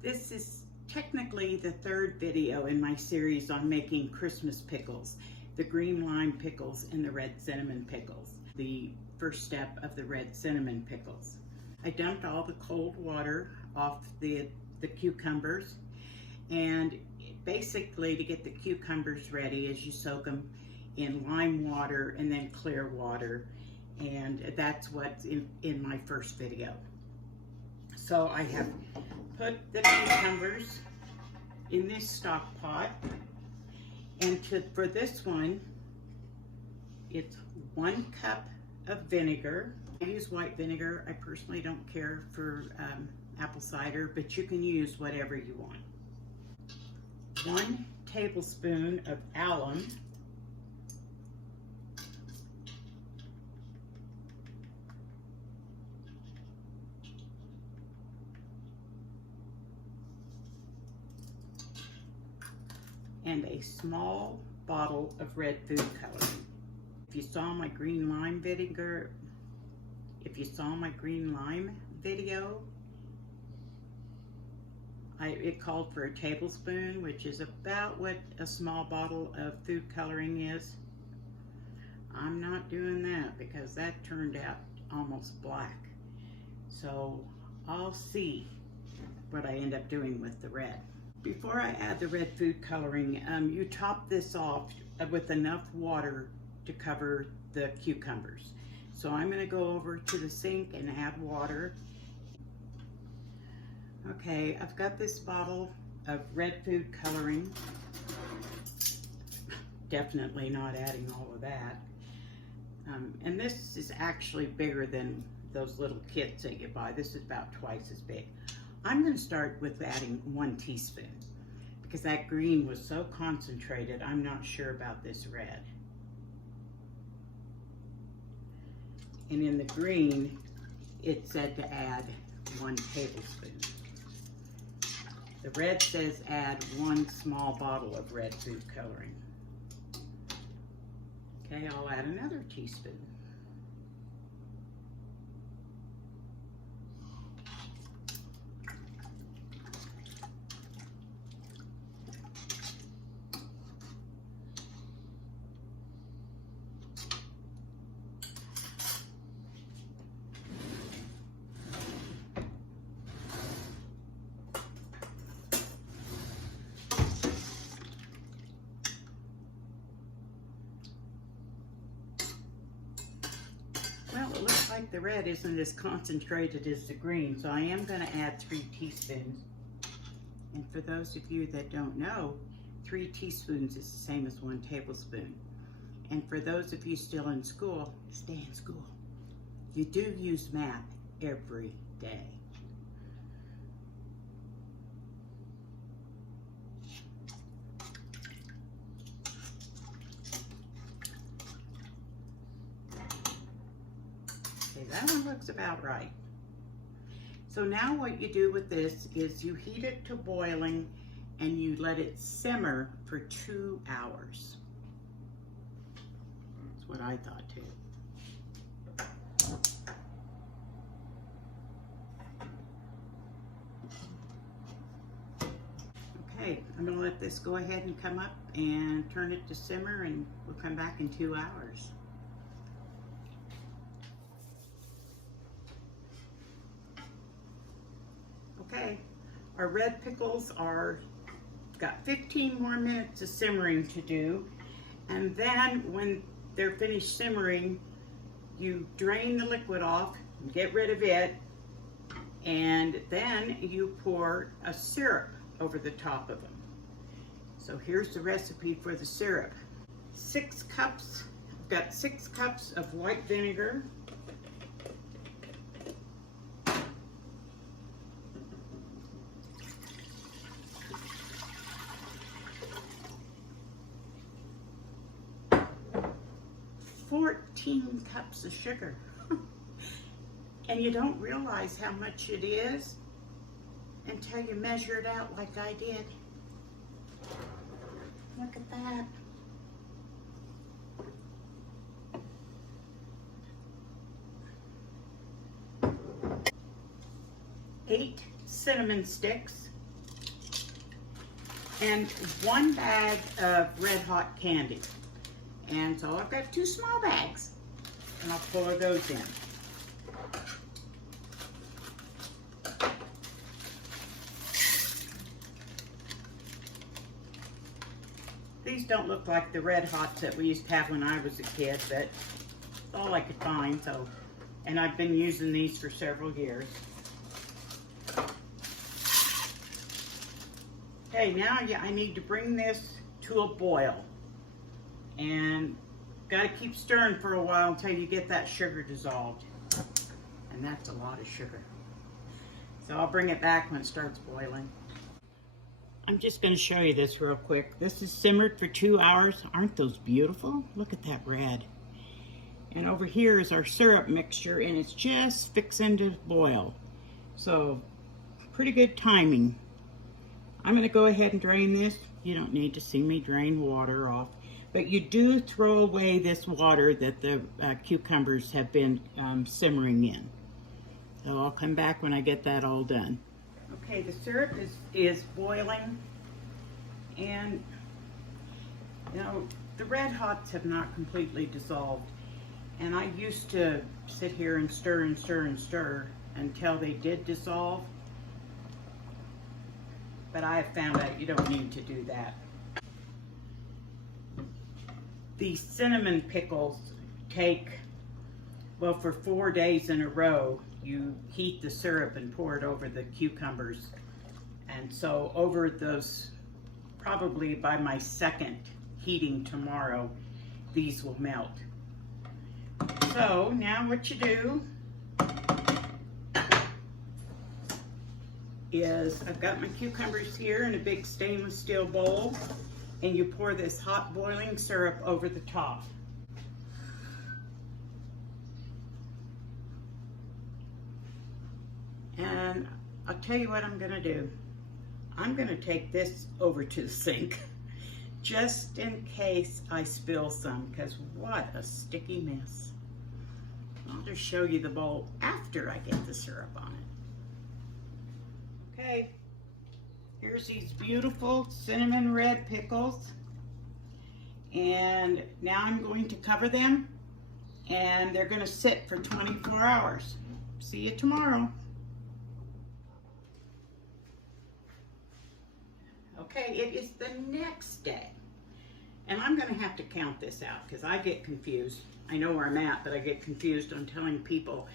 This is technically the third video in my series on making Christmas pickles, the green lime pickles and the red cinnamon pickles, the first step of the red cinnamon pickles. I dumped all the cold water off the cucumbers, and basically to get the cucumbers ready is you soak them in lime water and then clear water, and that's what's in my first video. So I have put the cucumbers in this stock pot, and for this one, it's 1 cup of vinegar. I use white vinegar. I personally don't care for apple cider, but you can use whatever you want. 1 tablespoon of alum. And a small bottle of red food coloring. If you saw my green lime vinegar, video, it called for a tablespoon, which is about what a small bottle of food coloring is. I'm not doing that because that turned out almost black. So I'll see what I end up doing with the red. Before I add the red food coloring, you top this off with enough water to cover the cucumbers. So I'm going to go over to the sink and add water. Okay, I've got this bottle of red food coloring. Definitely not adding all of that. And this is actually bigger than those little kits that you buy. This is about twice as big. I'm going to start with adding 1 teaspoon because that green was so concentrated. I'm not sure about this red. And in the green, it said to add 1 tablespoon. The red says add 1 small bottle of red food coloring. Okay, I'll add another teaspoon. Well, it looks like the red isn't as concentrated as the green, so I am going to add 3 teaspoons. And for those of you that don't know, 3 teaspoons is the same as 1 tablespoon. And for those of you still in school, stay in school. You do use math every day. That one looks about right. So now what you do with this is you heat it to boiling and you let it simmer for 2 hours. That's what I thought too. Okay, I'm gonna let this go ahead and come up and turn it to simmer, and we'll come back in 2 hours. Okay, our red pickles got 15 more minutes of simmering to do, and then when they're finished simmering, you drain the liquid off, get rid of it, and then you pour a syrup over the top of them. So here's the recipe for the syrup. 6 cups, I've got 6 cups of white vinegar, 14 cups of sugar. And you don't realize how much it is until you measure it out like I did. Look at that. 8 cinnamon sticks. and 1 bag of red hot candy. And so I've got 2 small bags, and I'll pour those in. These don't look like the red hots that we used to have when I was a kid, but it's all I could find, so, and I've been using these for several years. Okay, now I need to bring this to a boil. And gotta keep stirring for a while until you get that sugar dissolved. And that's a lot of sugar. So I'll bring it back when it starts boiling. I'm just gonna show you this real quick. This is simmered for 2 hours. Aren't those beautiful? Look at that red. And over here is our syrup mixture, and it's just fixing to boil. So pretty good timing. I'm gonna go ahead and drain this. You don't need to see me drain water off, but you do throw away this water that the cucumbers have been simmering in. So I'll come back when I get that all done. Okay, the syrup is boiling, and you know, the red hots have not completely dissolved, and I used to sit here and stir and stir and stir until they did dissolve, but I have found out you don't need to do that. The cinnamon pickles take, well, for 4 days in a row, you heat the syrup and pour it over the cucumbers. And so over those, probably by my second heating tomorrow, these will melt. So now what you do is, I've got my cucumbers here in a big stainless steel bowl, and you pour this hot boiling syrup over the top. And I'll tell you what I'm gonna do. I'm gonna take this over to the sink just in case I spill some, because what a sticky mess. I'll just show you the bowl after I get the syrup on it. Okay, here's these beautiful cinnamon red pickles. And now I'm going to cover them, and they're gonna sit for 24 hours. See you tomorrow. Okay, it is the next day, and I'm going to have to count this out because I get confused. I know where I'm at, but I get confused on telling people.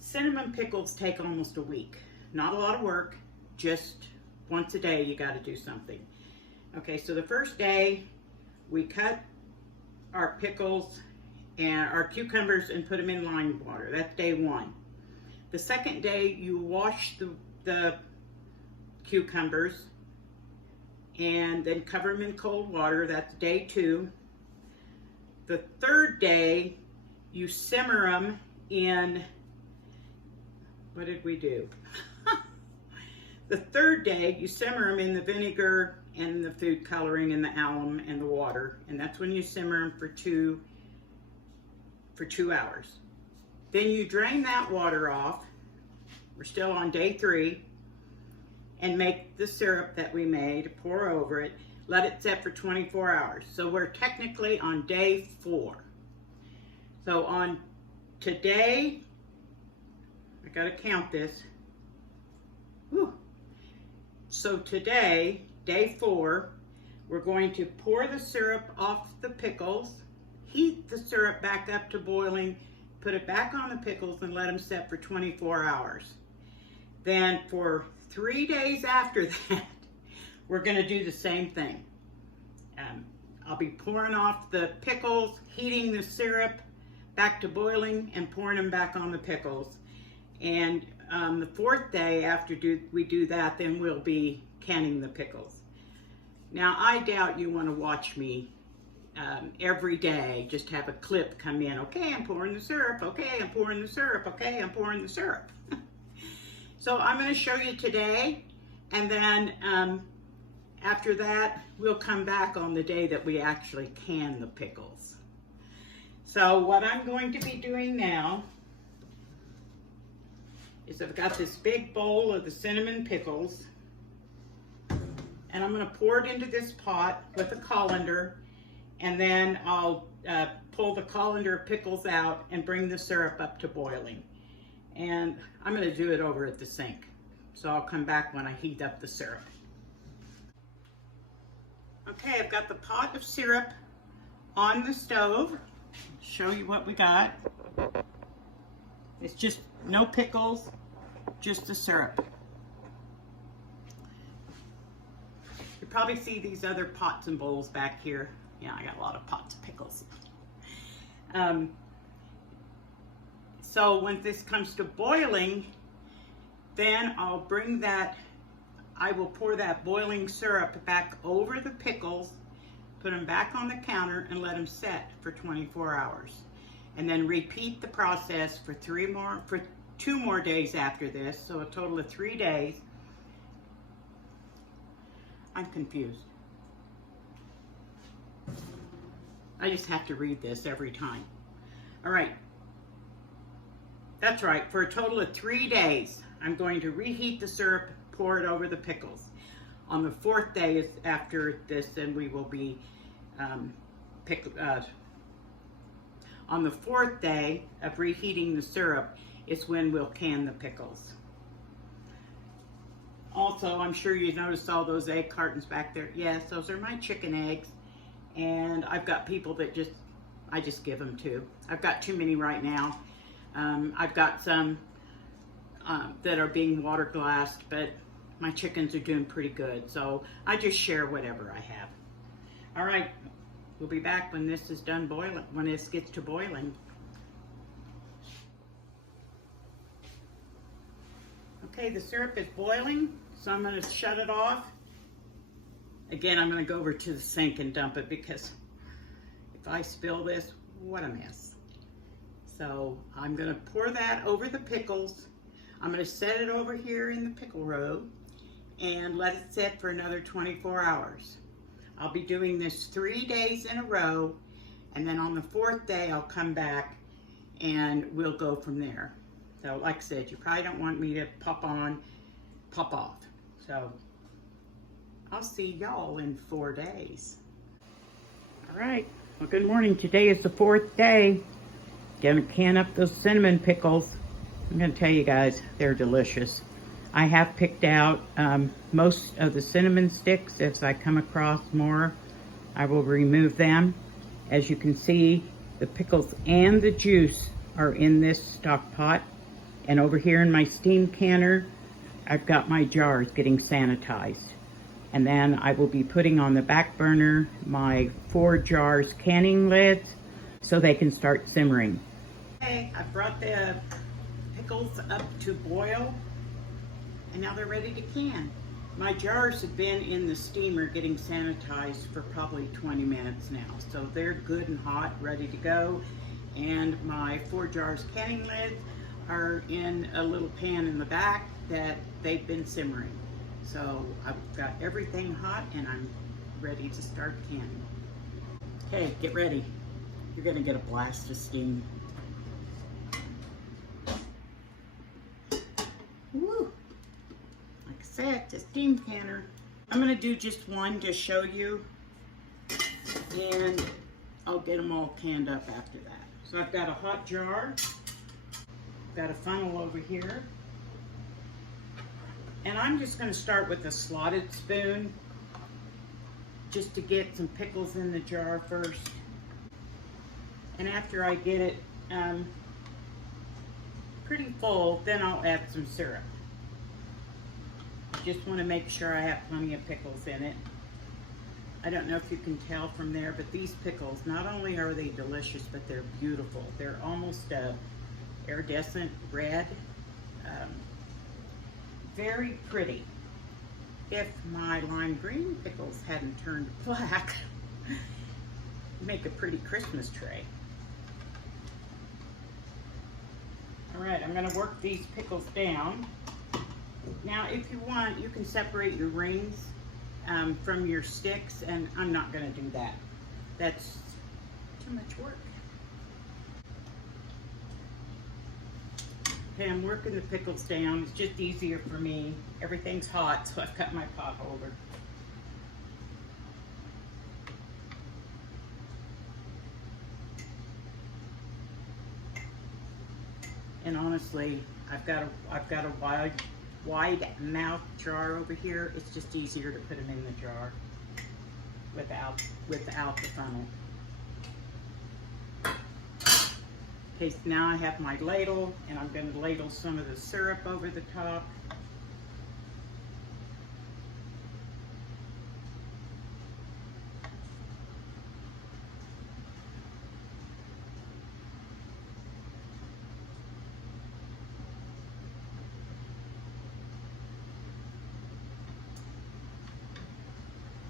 Cinnamon pickles take almost a week. Not a lot of work, just once a day you got to do something. Okay, so the first day we cut our pickles and our cucumbers and put them in lime water. That's day 1. The second day you wash the cucumbers and then cover them in cold water. That's day 2. The third day, you simmer them in, what did we do? The third day, you simmer them in the vinegar and the food coloring and the alum and the water, and that's when you simmer them for 2 hours. Then you drain that water off. We're still on day 3. And make the syrup that we made, pour over it, let it set for 24 hours. So we're technically on day 4. So on today, I gotta count this. Whew. So today, day 4, we're going to pour the syrup off the pickles, heat the syrup back up to boiling, put it back on the pickles, and let them set for 24 hours. Then for 3 days after that, we're going to do the same thing. I'll be pouring off the pickles, heating the syrup back to boiling, and pouring them back on the pickles. And the 4th day after we do that, then we'll be canning the pickles. Now, I doubt you want to watch me every day, just have a clip come in. Okay, I'm pouring the syrup. Okay, I'm pouring the syrup. Okay, I'm pouring the syrup. So I'm going to show you today, and then after that, we'll come back on the day that we actually can the pickles. So what I'm going to be doing now is I've got this big bowl of the cinnamon pickles, And I'm gonna pour it into this pot with a colander, and then I'll pull the colander of pickles out and bring the syrup up to boiling. And I'm gonna do it over at the sink. So I'll come back when I heat up the syrup. Okay, I've got the pot of syrup on the stove. Show you what we got. It's just no pickles, just the syrup. You probably see these other pots and bowls back here. Yeah, I got a lot of pots of pickles. So when this comes to boiling, then I'll bring that, I will pour that boiling syrup back over the pickles, put them back on the counter, and let them set for 24 hours. And then repeat the process for 2 more days after this, so a total of 3 days. I'm confused. I just have to read this every time. All right. That's right, for a total of 3 days, I'm going to reheat the syrup, pour it over the pickles. On the 4th day is after this, then we will be on the 4th day of reheating the syrup is when we'll can the pickles. Also, I'm sure you noticed all those egg cartons back there. Yes, those are my chicken eggs. And I've got people that I just give them to. I've got too many right now. I've got some that are being water glassed, but my chickens are doing pretty good. So I just share whatever I have. All right, we'll be back when this is done boiling, when this gets to boiling. Okay, the syrup is boiling, so I'm gonna shut it off. Again, I'm gonna go over to the sink and dump it because if I spill this, what a mess. So I'm gonna pour that over the pickles. I'm gonna set it over here in the pickle row and let it sit for another 24 hours. I'll be doing this 3 days in a row, and then on the 4th day, I'll come back and we'll go from there. So like I said, you probably don't want me to pop on, pop off. So I'll see y'all in 4 days. All right, well, good morning. Today is the 4th day. Gonna can up those cinnamon pickles. I'm gonna tell you guys, they're delicious. I have picked out most of the cinnamon sticks. As I come across more, I will remove them. As you can see, the pickles and the juice are in this stock pot. And over here in my steam canner, I've got my jars getting sanitized. And then I will be putting on the back burner my 4 jars canning lids so they can start simmering. Okay, I brought the pickles up to boil, and now they're ready to can. My jars have been in the steamer getting sanitized for probably 20 minutes now. So they're good and hot, ready to go. And my 4 jars canning lids are in a little pan in the back that they've been simmering. So I've got everything hot and I'm ready to start canning. Okay, get ready. You're gonna get a blast of steam. Woo! Like I said, it's a steam canner. I'm gonna do just one to show you, and I'll get them all canned up after that. So I've got a hot jar, got a funnel over here, and I'm just gonna start with a slotted spoon just to get some pickles in the jar first. And after I get it pretty full, then I'll add some syrup. I just want to make sure I have plenty of pickles in it. I don't know if you can tell from there, but these pickles, not only are they delicious, but they're beautiful. They're almost iridescent red. Very pretty. If my lime green pickles hadn't turned black, make a pretty Christmas tray. All right, I'm gonna work these pickles down. Now, if you want, you can separate your rings from your sticks, and I'm not gonna do that. That's too much work. Okay, I'm working the pickles down. It's just easier for me. Everything's hot, so I've got my pot holder. And honestly, I've got a wide mouth jar over here. It's just easier to put them in the jar without the funnel. Okay, so now I have my ladle, and I'm going to ladle some of the syrup over the top.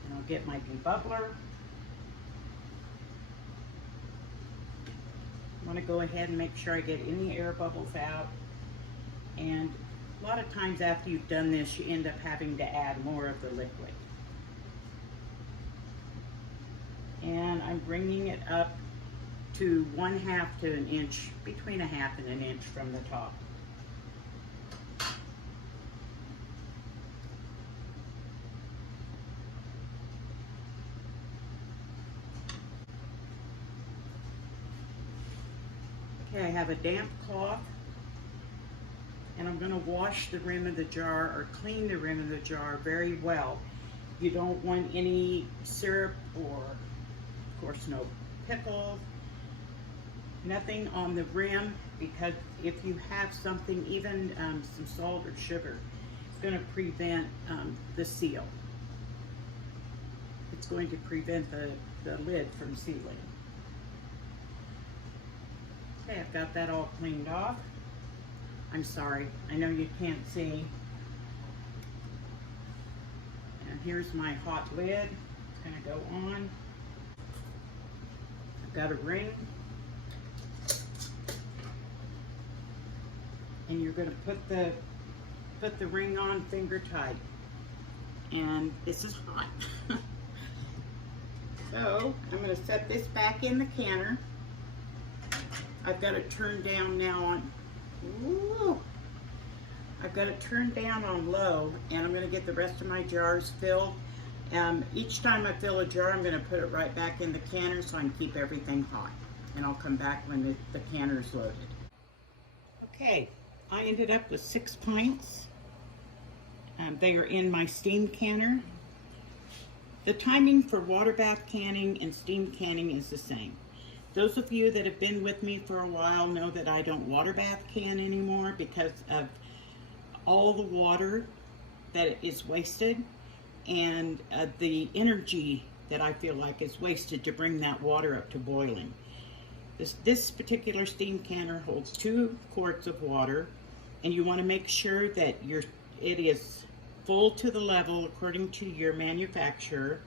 And I'll get my debubbler. I want to go ahead and make sure I get any air bubbles out. And a lot of times after you've done this, you end up having to add more of the liquid. And I'm bringing it up to 1/2 to an inch, between 1/2 and an inch from the top. Okay, I have a damp cloth, and I'm going to wash the rim of the jar, or clean the rim of the jar very well. You don't want any syrup, or of course no pickle, nothing on the rim, because if you have something, even some salt or sugar, it's going to prevent the seal. It's going to prevent the lid from sealing. Okay, I've got that all cleaned off. I'm sorry, I know you can't see. And here's my hot lid. It's going to go on. I've got a ring. And you're going to put the ring on finger tight. And this is hot. So I'm going to set this back in the canner. I've got it turned down now on, ooh, I've got it turned down on low, and I'm going to get the rest of my jars filled. Each time I fill a jar, I'm going to put it right back in the canner so I can keep everything hot. And I'll come back when the canner is loaded. Okay, I ended up with 6 pints. They are in my steam canner. The timing for water bath canning and steam canning is the same. Those of you that have been with me for a while know that I don't water bath can anymore because of all the water that is wasted, and the energy that I feel like is wasted to bring that water up to boiling. This particular steam canner holds 2 quarts of water, and you want to make sure that it is full to the level according to your manufacturer,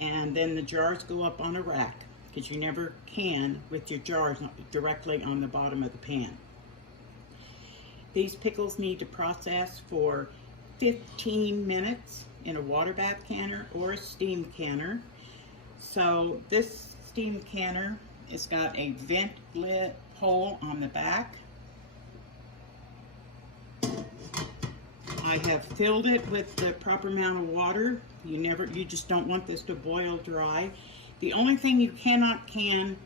and then the jars go up on a rack, because you never can with your jars directly on the bottom of the pan. These pickles need to process for 15 minutes in a water bath canner or a steam canner. So this steam canner has got a vent lid hole on the back. I have filled it with the proper amount of water. You just don't want this to boil dry. The only thing you cannot can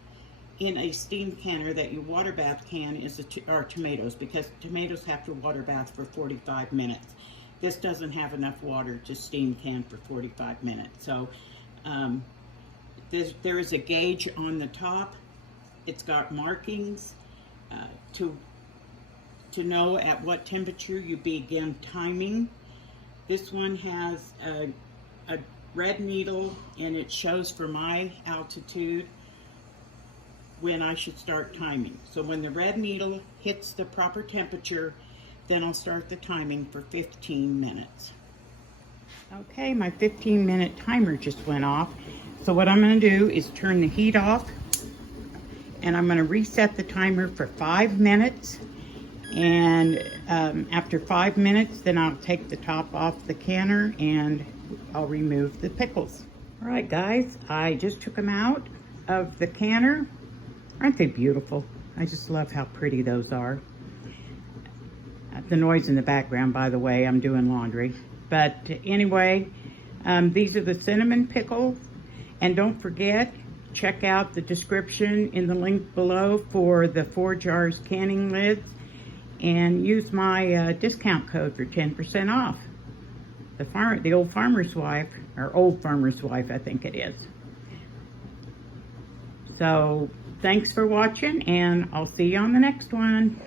in a steam canner that you water bath can are tomatoes, because tomatoes have to water bath for 45 minutes. This doesn't have enough water to steam can for 45 minutes. So there is a gauge on the top. It's got markings to know at what temperature you begin timing. This one has a red needle, and it shows for my altitude when I should start timing. So when the red needle hits the proper temperature, then I'll start the timing for 15 minutes. Okay, my 15-minute timer just went off. So what I'm going to do is turn the heat off, and I'm going to reset the timer for 5 minutes. And after 5 minutes, then I'll take the top off the canner and I'll remove the pickles. All right, guys, I just took them out of the canner. Aren't they beautiful? I just love how pretty those are. The noise in the background, by the way, I'm doing laundry. But anyway, these are the cinnamon pickles. And don't forget, check out the description in the link below for the 4 jars canning lids. and use my discount code for 10% off. The old farmer's wife, or old farmer's wife, I think it is. So thanks for watching, and I'll see you on the next one.